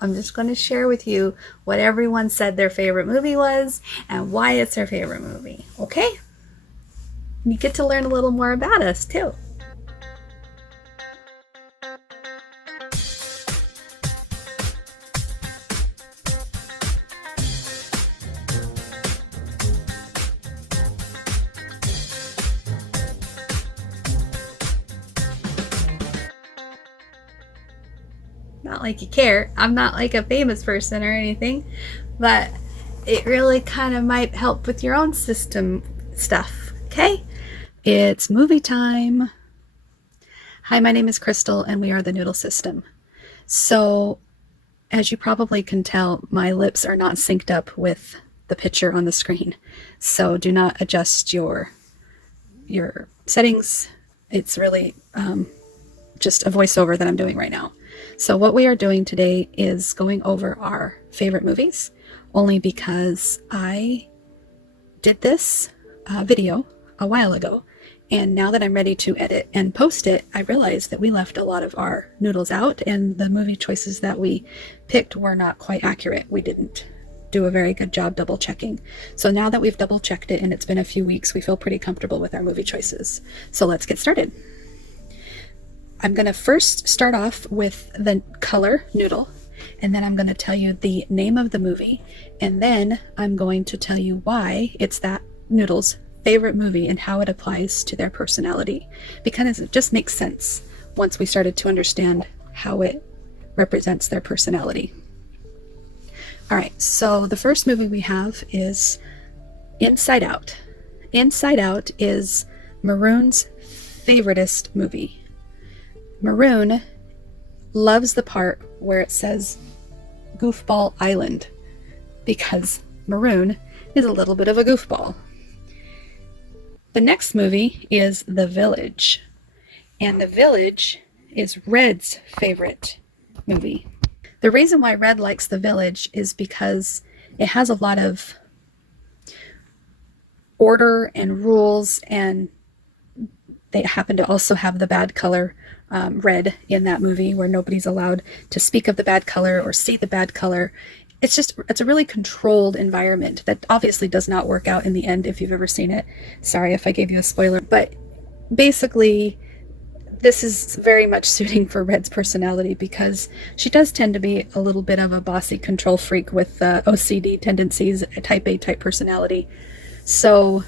I'm just going to share with you what everyone said their favorite movie was and why it's their favorite movie, okay? You get to learn a little more about us too. Not like you care. I'm not like a famous person or anything, but it really kind of might help with your own system stuff, okay? It's movie time. Hi, my name is Crystal, and we are the Noodle System. So, as you probably can tell, my lips are not synced up with the picture on the screen. So do not adjust your settings. It's really just a voiceover that I'm doing right now. So what we are doing today is going over our favorite movies, only because I did this video a while ago. And now that I'm ready to edit and post it, I realized that we left a lot of our noodles out, and the movie choices that we picked were not quite accurate. We didn't do a very good job double checking. So now that we've double checked it and it's been a few weeks, we feel pretty comfortable with our movie choices. So let's get started. I'm going to first start off with the color noodle, and then I'm going to tell you the name of the movie, and then I'm going to tell you why it's that noodle's favorite movie and how it applies to their personality, because it just makes sense once we started to understand how it represents their personality. All right, so the first movie we have is Inside Out. Inside Out is Maroon's favoriteest movie. Maroon loves the part where it says Goofball Island, because Maroon is a little bit of a goofball. The next movie is The Village, and The Village is Red's favorite movie. The reason why Red likes The Village is because it has a lot of order and rules, and they happen to also have the bad color red in that movie, where nobody's allowed to speak of the bad color or see the bad color. It's a really controlled environment that obviously does not work out in the end if you've ever seen it. Sorry if I gave you a spoiler, but basically this is very much suiting for Red's personality, because she does tend to be a little bit of a bossy control freak with OCD tendencies, a type A type personality. So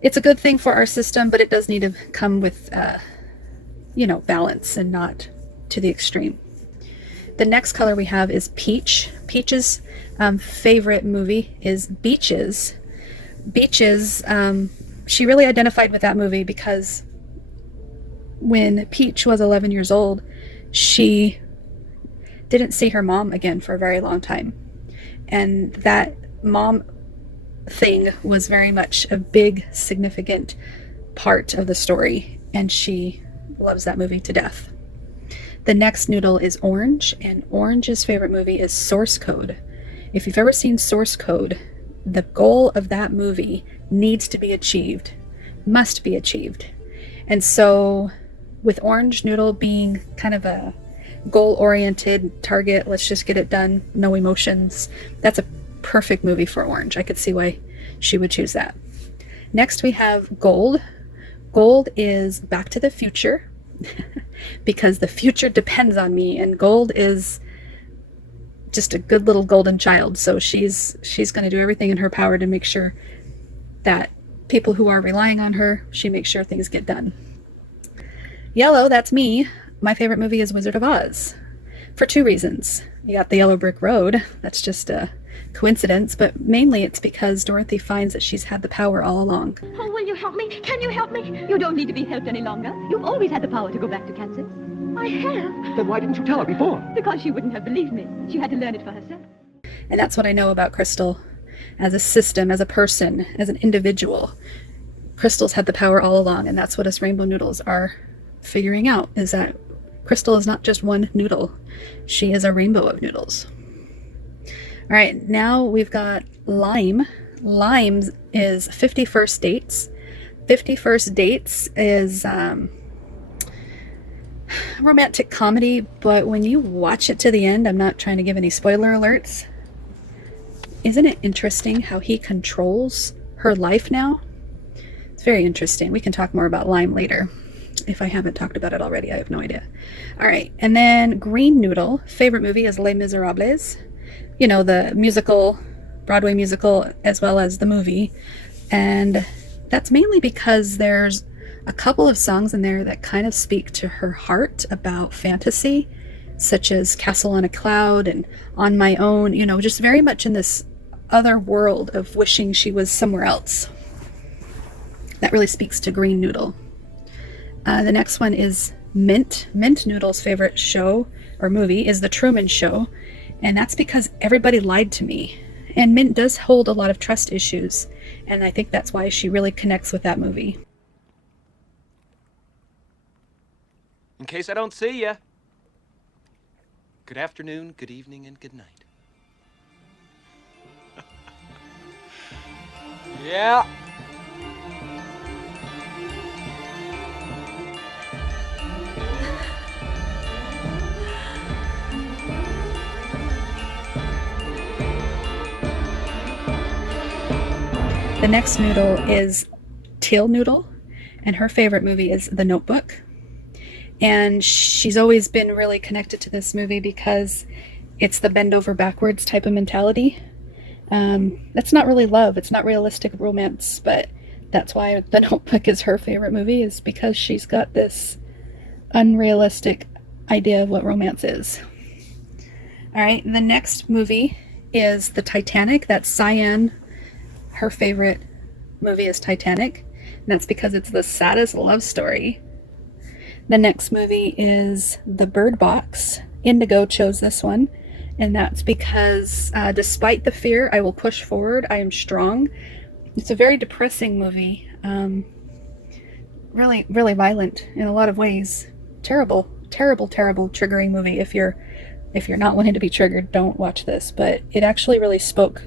it's a good thing for our system, but it does need to come with balance and not to the extreme. The next color we have is Peach. Peach's favorite movie is Beaches. Beaches, she really identified with that movie because when Peach was 11 years old, she didn't see her mom again for a very long time. And that mom thing was very much a big, significant part of the story, and she loves that movie to death. The next noodle is Orange, and Orange's favorite movie is Source Code. If you've ever seen Source Code, the goal of that movie needs to be achieved, must be achieved. And so with Orange Noodle being kind of a goal-oriented target, let's just get it done, no emotions, that's a perfect movie for Orange. I could see why she would choose that. Next we have Gold. Gold is Back to the Future, because the future depends on me, and Gold is just a good little golden child, so she's going to do everything in her power to make sure that people who are relying on her, she makes sure things get done. Yellow, that's me. My favorite movie is Wizard of Oz, for two reasons. You got the yellow brick road, that's just a coincidence, but mainly it's because Dorothy finds that she's had the power all along. Oh, will you help me? Can you help me? You don't need to be helped any longer. You've always had the power to go back to Kansas. I have. Then why didn't you tell her before? Because she wouldn't have believed me. She had to learn it for herself. And that's what I know about Crystal. As a system, as a person, as an individual, Crystal's had the power all along, and that's what us Rainbow Noodles are figuring out, is that Crystal is not just one noodle. She is a rainbow of noodles. All right, now we've got Lime. Lime is 50 First Dates. 50 First Dates is romantic comedy, but when you watch it to the end, I'm not trying to give any spoiler alerts. Isn't it interesting how he controls her life now? It's very interesting. We can talk more about Lime later. If I haven't talked about it already, I have no idea. All right, and then Green Noodle. Favorite movie is Les Miserables. You know, the musical, Broadway musical, as well as the movie. And that's mainly because there's a couple of songs in there that kind of speak to her heart about fantasy, such as Castle on a Cloud and On My Own, you know, just very much in this other world of wishing she was somewhere else. That really speaks to Green Noodle. The next one is Mint. Mint Noodle's favorite show or movie is The Truman Show, and that's because everybody lied to me. And Mint does hold a lot of trust issues, and I think that's why she really connects with that movie. In case I don't see ya, good afternoon, good evening, and good night. Yeah. The next noodle is Teal Noodle, and her favorite movie is The Notebook. And she's always been really connected to this movie because it's the bend over backwards type of mentality. That's not really love, it's not realistic romance, but that's why The Notebook is her favorite movie, is because she's got this unrealistic idea of what romance is. All right, the next movie is The Titanic. That's Cyan. Her favorite movie is Titanic, and that's because it's the saddest love story. The next movie is The Bird Box. Indigo chose this one, and that's because despite the fear, I will push forward. I am strong. It's a very depressing movie. Really, really violent in a lot of ways. Terrible, terrible, terrible, triggering movie. If you're not wanting to be triggered, don't watch this. But it actually really spoke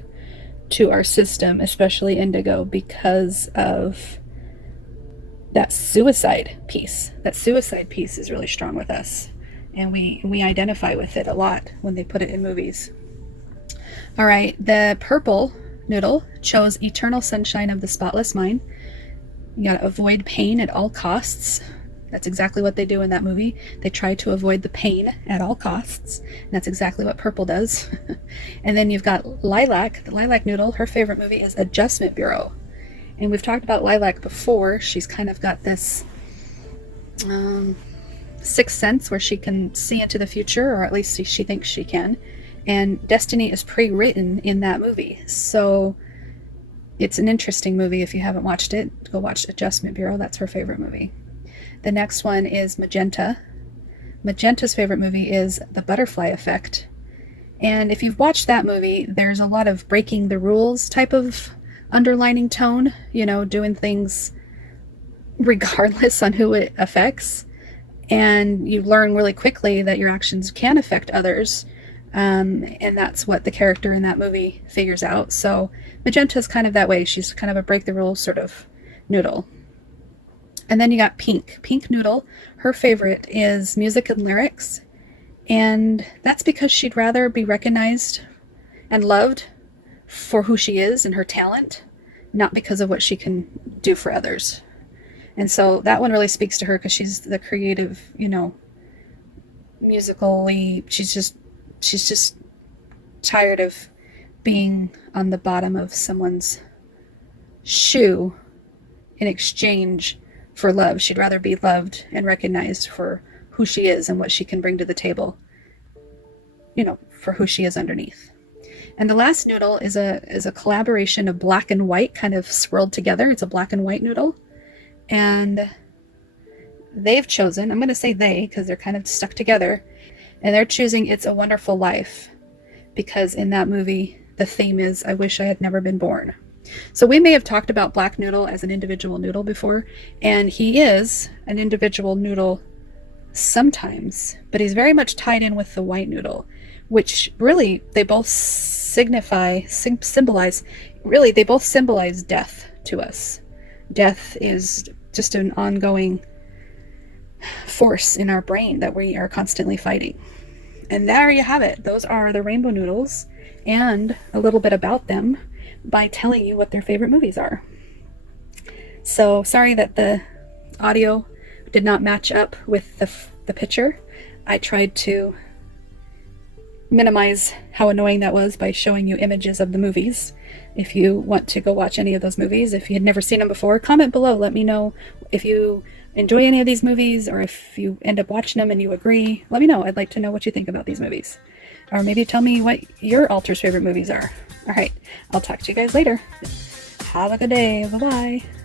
to our system, especially Indigo, because of that suicide piece. That suicide piece is really strong with us, and we identify with it a lot when they put it in movies. All right, the purple noodle chose Eternal Sunshine of the Spotless Mind. You gotta avoid pain at all costs. That's exactly what they do in that movie. They try to avoid the pain at all costs. And that's exactly what purple does. And then you've got Lilac. The Lilac Noodle, her favorite movie is Adjustment Bureau. And we've talked about Lilac before. She's kind of got this sixth sense where she can see into the future, or at least she thinks she can. And destiny is pre-written in that movie. So it's an interesting movie. If you haven't watched it, go watch Adjustment Bureau. That's her favorite movie. The next one is Magenta. Magenta's favorite movie is The Butterfly Effect. And if you've watched that movie, there's a lot of breaking the rules type of underlining tone, you know, doing things regardless on who it affects. And you learn really quickly that your actions can affect others. And that's what the character in that movie figures out. So Magenta's kind of that way. She's kind of a break the rules sort of noodle. And then you got Pink. Pink Noodle, her favorite is music and lyrics. And that's because she'd rather be recognized and loved for who she is and her talent, not because of what she can do for others. And so that one really speaks to her because she's the creative, you know, musically, she's just tired of being on the bottom of someone's shoe in exchange for love. She'd rather be loved and recognized for who she is and what she can bring to the table, you know, for who she is underneath. And the last noodle is a collaboration of black and white kind of swirled together. It's a black and white noodle. And they've chosen, I'm going to say they because they're kind of stuck together, and they're choosing It's a Wonderful Life because in that movie, the theme is I wish I had never been born. So we may have talked about Black Noodle as an individual noodle before, and he is an individual noodle sometimes, but he's very much tied in with the white noodle, which really they both symbolize death to us. Death is just an ongoing force in our brain that we are constantly fighting. And there you have it. Those are the Rainbow Noodles, and a little bit about them by telling you what their favorite movies are. So sorry that the audio did not match up with the picture. I tried to minimize how annoying that was by showing you images of the movies. If you want to go watch any of those movies, if you had never seen them before, comment below. Let me know if you enjoy any of these movies, or if you end up watching them and you agree. Let me know. I'd like to know what you think about these movies. Or maybe tell me what your Alter's favorite movies are. All right, I'll talk to you guys later. Have a good day. Bye-bye.